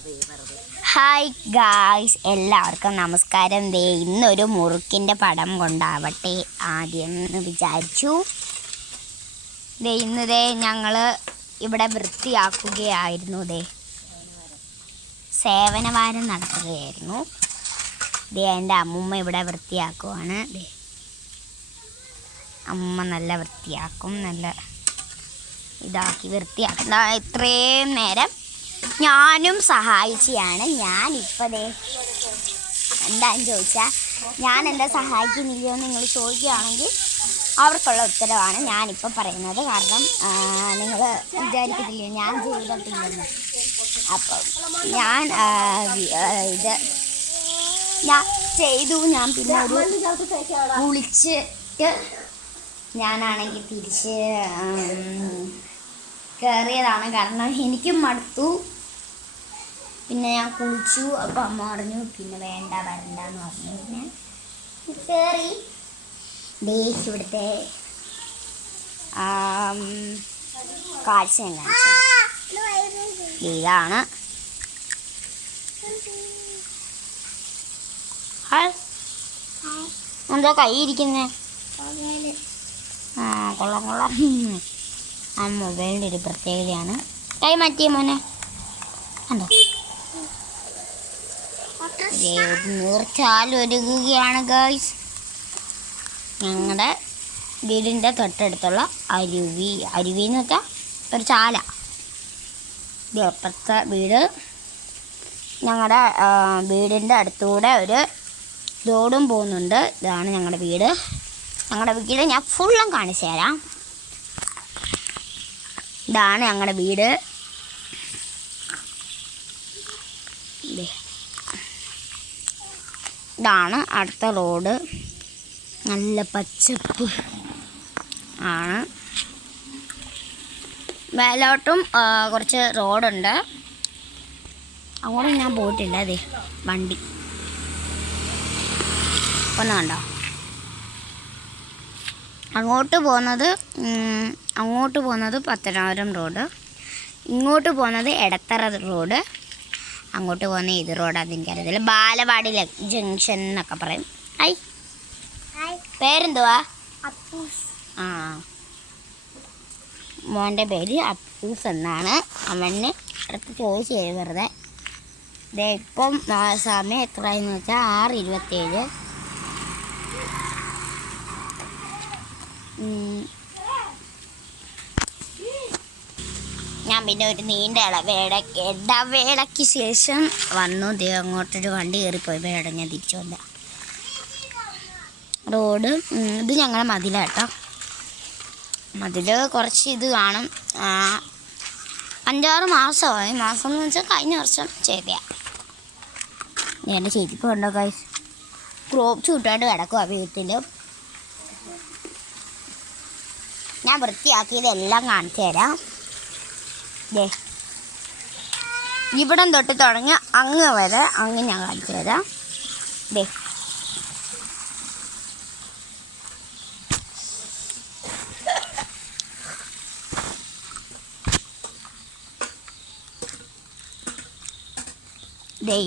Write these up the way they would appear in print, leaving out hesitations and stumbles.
Hi guys, എല്ലാവർക്കും നമസ്കാരം. ഇന്നൊരു മുറുക്കിൻ്റെ പടം കൊണ്ടാവട്ടെ ആദ്യം എന്ന് വിചാരിച്ചു. ഇന്ന് ഞങ്ങൾ ഇവിടെ വൃത്തിയാക്കുകയായിരുന്നു. സേവനവാരം നടത്തുകയായിരുന്നു. എൻ്റെ അമ്മൂമ്മ ഇവിടെ വൃത്തിയാക്കുവാണ്. അമ്മ നല്ല വൃത്തിയാക്കും, നല്ല ഇതാക്കി വൃത്തിയാക്കുന്ന. ഇത്രയും നേരം ഞാനും സഹായിച്ചാണ്. ഞാനിപ്പോൾ എന്താണെന്ന് ചോദിച്ചാൽ, ഞാൻ എന്താ സഹായിക്കുന്നില്ലയോ എന്ന് നിങ്ങൾ ചോദിക്കുകയാണെങ്കിൽ അവർക്കുള്ള ഉത്തരവാണ് ഞാനിപ്പോൾ പറയുന്നത്. കാരണം നിങ്ങൾ വിചാരിക്കത്തില്ലയോ ഞാൻ ചെയ്തിട്ടില്ലെന്ന്. അപ്പം ഞാൻ ചെയ്തു. ഞാൻ പിന്നെ കുളിച്ചിട്ട് ഞാനാണെങ്കിൽ തിരിച്ച് കയറിയതാണ്. കാരണം എനിക്കും മടുത്തു. പിന്നെ ഞാൻ കുളിച്ചു. അപ്പോൾ അമ്മ പറഞ്ഞു പിന്നെ വരണ്ടെന്ന് പറഞ്ഞു. പിന്നെ കയറി. ഇവിടുത്തെ കാഴ്ച ഞാൻ കാണിച്ചത് ഇതാണ്. എന്താ കൈ ഇരിക്കുന്നേ? കൊള്ളാം. ആ മൊബൈലിൻ്റെ ഒരു പ്രത്യേകതയാണ്. കൈ മാറ്റിയ മോനെ കണ്ടോ? നീർച്ചാലൊരുകുകയാണ് ഗൈസ്. ഞങ്ങളുടെ വീടിൻ്റെ തൊട്ടടുത്തുള്ള അരുവി എന്ന് വെച്ചാൽ ഒരു ചാല. അപ്പുറത്തെ വീട്, ഞങ്ങളുടെ വീടിൻ്റെ അടുത്തൂടെ ഒരു റോഡും പോകുന്നുണ്ട്. ഇതാണ് ഞങ്ങളുടെ വീട്. ഞങ്ങളുടെ വീട് ഞാൻ ഫുള്ളും കാണിച്ചു തരാം. ഇതാണ് ഞങ്ങളുടെ വീട്. ഇതാണ് അടുത്ത റോഡ്. നല്ല പച്ചപ്പ് ആണ്. മേലോട്ടും കുറച്ച് റോഡുണ്ട്. അങ്ങോട്ടും ഞാൻ പോയിട്ടില്ല. വണ്ടി ഒന്ന് കണ്ടോ? അങ്ങോട്ട് പോകുന്നത് പത്തനാപുരം റോഡ്, ഇങ്ങോട്ട് പോകുന്നത് എടത്തറ റോഡ്, അങ്ങോട്ട് പോകുന്ന ഇത് റോഡ്. അതെനിക്കറിയത്തില്ല. ബാലവാടി ജംഗ്ഷൻ എന്നൊക്കെ പറയും. പേരെന്തുവാ? ആ, മോൻ്റെ പേര് അപ്പൂസ് എന്നാണ്. അവന് അടുത്ത് ചോദിച്ചു തരും വെറുതെ. ഇപ്പം സമയം എത്രയെന്ന് വെച്ചാൽ 6:27. ഞാൻ പിന്നെ ഒരു നീണ്ട ഇടവേളയ്ക്ക് ശേഷം വന്നു. അങ്ങോട്ടൊരു വണ്ടി കയറിപ്പോയി. ഞാൻ തിരിച്ചു വന്ന റോഡ്. ഇത് ഞങ്ങളുടെ മതിലാട്ടോ. മതിൽ കുറച്ച് ഇത് കാണും. 5-6 മാസമായി. മാസം എന്ന് വെച്ചാൽ കഴിഞ്ഞ വർഷം ചെയ്തയാ. എൻ്റെ ചെരുപ്പ് ഉണ്ടോ ഗൈസ്? ക്രോപ്പ് ചൂട്ടായിട്ട് കിടക്കുക വീട്ടിൽ. ഞാൻ വൃത്തിയാക്കിയതെല്ലാം കാണിച്ചു തരാം. ഇവിടം തൊട്ട് തുടങ്ങി അങ്ങ് വരെ ഞാൻ കാണിച്ചു തരാം.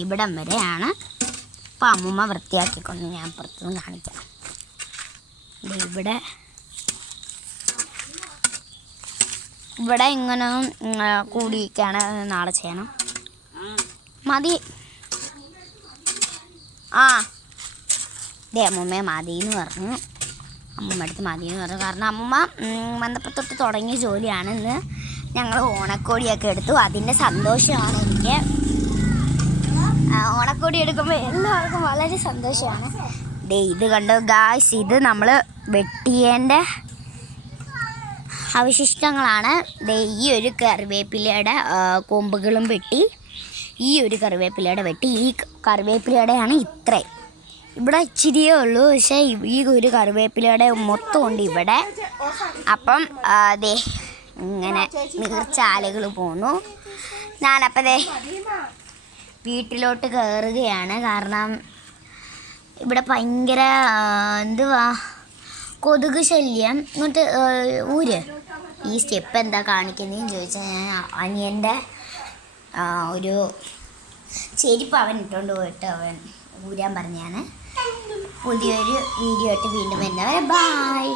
ഇവിടം വരെയാണ്. ഇപ്പം അമ്മൂമ്മ വൃത്തിയാക്കിക്കൊണ്ട് ഞാൻ പുറത്തുനിന്ന് കാണിക്കാം. ഇവിടെ ഇങ്ങനെ കൂടിയൊക്കെയാണ്. നാളെ ചെയ്യണം. മതി. അമ്മൂമ്മ മതിയെന്ന് പറഞ്ഞു. അമ്മൂമ്മ അടുത്ത് മതിയെന്ന് പറഞ്ഞു. കാരണം അമ്മൂമ്മ വന്നപ്പോൾ തൊട്ട് തുടങ്ങിയ ജോലിയാണ്. ഇന്ന് ഞങ്ങൾ ഓണക്കോടിയൊക്കെ എടുത്തു. അതിൻ്റെ സന്തോഷമാണ് എനിക്ക്. ഓണക്കോടി എടുക്കുമ്പോൾ എല്ലാവർക്കും വളരെ സന്തോഷമാണ്. ഇത് കണ്ടോ ഗായ്സ്, ഇത് നമ്മൾ വെട്ടിയേൻ്റെ അവശിഷ്ടങ്ങളാണ്. ഈ ഒരു കറിവേപ്പിലയുടെ കൊമ്പുകളും വെട്ടി, ഈ ഒരു കറിവേപ്പിലയുടെ വെട്ടി. ഈ കറിവേപ്പിലയുടെയാണ് ഇത്രയും. ഇവിടെ ഇച്ചിരിയേ ഉള്ളൂ. പക്ഷേ ഈ ഒരു കറിവേപ്പിലയുടെ മൊത്തം ഉണ്ട് ഇവിടെ. അപ്പം ഇങ്ങനെ നീർച്ചാലുകൾ പോന്നു. ഞാനപ്പോൾ വീട്ടിലോട്ട് കയറുകയാണ്. കാരണം ഇവിടെ ഭയങ്കര കൊതുക് ശല്യം. ഇങ്ങോട്ട് ഈ സ്റ്റെപ്പ് എന്താ കാണിക്കുന്നതെന്ന് ചോദിച്ചാൽ, ഞാൻ അനിയൻ്റെ ഒരു ചെരുപ്പ് അവൻ ഇട്ടുകൊണ്ട് പോയിട്ട് അവൻ ഊരാൻ പറഞ്ഞാണ്. പുതിയൊരു വീഡിയോ ആയിട്ട് വീണ്ടും വരുന്നവരെ ബായ്.